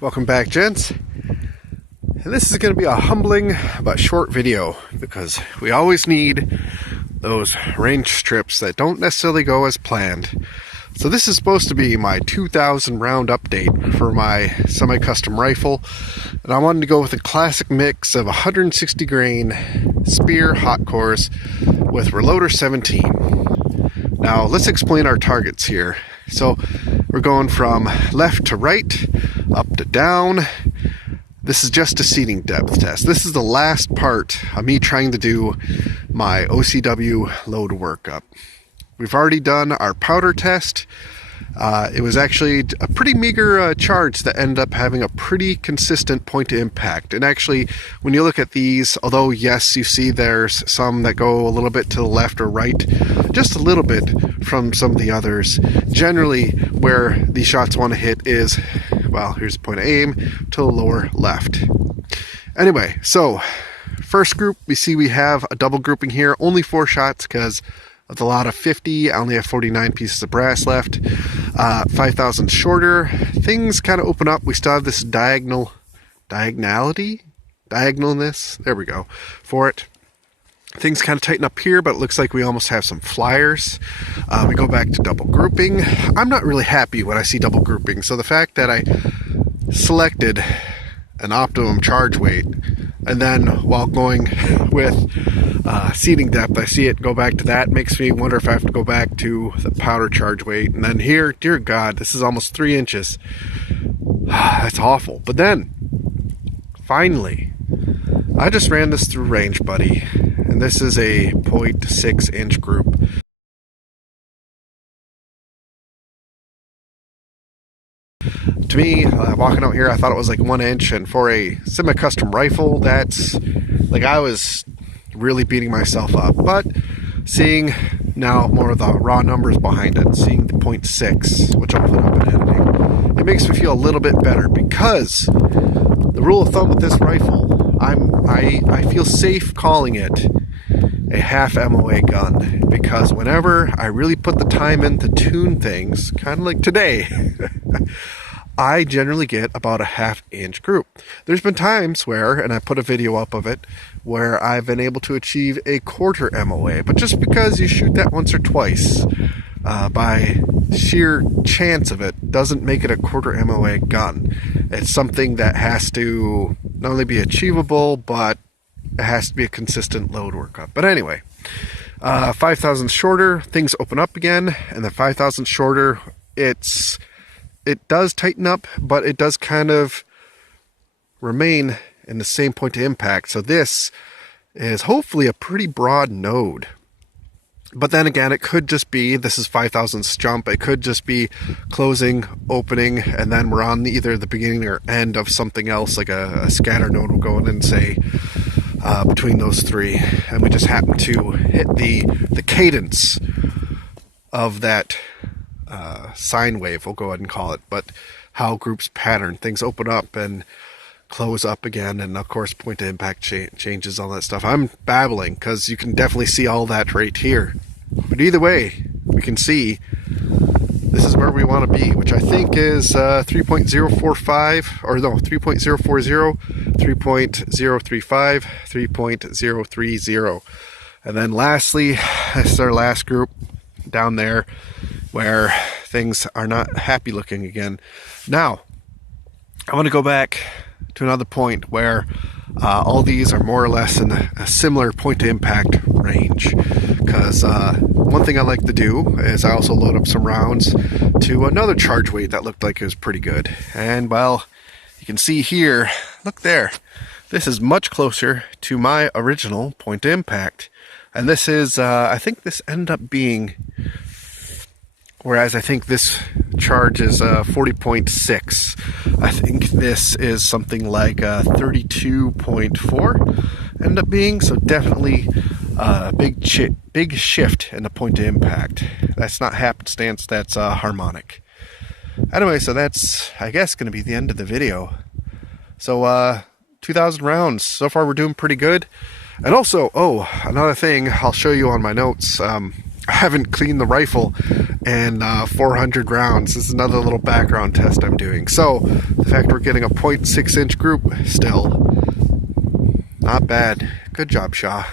Welcome back, gents. And this is going to be a humbling but short video because we always need those range trips that don't necessarily go as planned. So this is supposed to be my 2,000 round update for my semi-custom rifle, and I wanted to go with a classic mix of 160 grain Speer Hot-Cors with Reloder 17. Now let's explain our targets here. So we're going from left to right, up to down. This is just a seating depth test. This is the last part of me trying to do my OCW load workup. We've already done our powder test. It was actually a pretty meager charge that ended up having a pretty consistent point to impact. And actually, when you look at these, although yes, you see there's some that go a little bit to the left or right, just a little bit from some of the others. Generally, where these shots want to hit is, well, here's the point of aim, to the lower left. Anyway, so first group, we see we have a double grouping here, only 4 shots because of the lot of 50, I only have 49 pieces of brass left. 5,000 shorter. Things kind of open up. We still have this diagonalness, there we go, for it. Things kind of tighten up here, but it looks like we almost have some flyers. We go back to double grouping. I'm not really happy when I see double grouping, so the fact that I selected an optimum charge weight, and then while going with seating depth, I see it go back to that. Makes me wonder if I have to go back to the powder charge weight. And then here, dear God, this is almost 3 inches. That's awful. But then, finally, I just ran this through Range Buddy, and this is a 0.6 inch group. To me, walking out here, I thought it was like 1 inch, and for a semi-custom rifle, that's like I was really beating myself up. But seeing now more of the raw numbers behind it, seeing the 0.6, which I'll put up in editing, it makes me feel a little bit better, because the rule of thumb with this rifle, I feel safe calling it a half MOA gun, because whenever I really put the time in to tune things, kind of like today, I generally get about a 1/2 inch group. There's been times where, and I put a video up of it, where I've been able to achieve a 1/4 MOA, but just because you shoot that once or twice, by sheer chance of it, doesn't make it a 1/4 MOA gun. It's something that has to not only be achievable, but it has to be a consistent load workup. But anyway, 5,000 shorter, things open up again, and the 5,000 shorter, it does tighten up, but it does kind of remain in the same point of impact. So this is hopefully a pretty broad node. But then again, it could just be, this is 5,000th jump, it could just be closing, opening, and then we're on either the beginning or end of something else, like a scatter node will go in and say, between those three, and we just happen to hit the cadence of that sine wave, we'll go ahead and call it, but how groups pattern, things open up and close up again, and of course point to impact changes, all that stuff. I'm babbling because you can definitely see all that right here, but either way, we can see this is where we want to be, which I think is 3.045, or no, 3.040, 3.035, 3.030. And then lastly, this is our last group down there where things are not happy looking again. Now, I want to go back to another point where all these are more or less in a similar point to impact range, because one thing I like to do is I also load up some rounds to another charge weight that looked like it was pretty good. And well, you can see here, look there, this is much closer to my original point to impact. And this is, I think this ended up being, whereas I think this charge is 40.6. I think this is something like 32.4 end up being. So definitely a big shift in the point of impact. That's not happenstance, that's harmonic. Anyway, so that's, I guess, going to be the end of the video. So 2,000 rounds. So far we're doing pretty good. And also, oh, another thing I'll show you on my notes. I haven't cleaned the rifle and 400 rounds. This is another little background test I'm doing. So the fact we're getting a 0.6 inch group, still not bad. Good job, Shaw.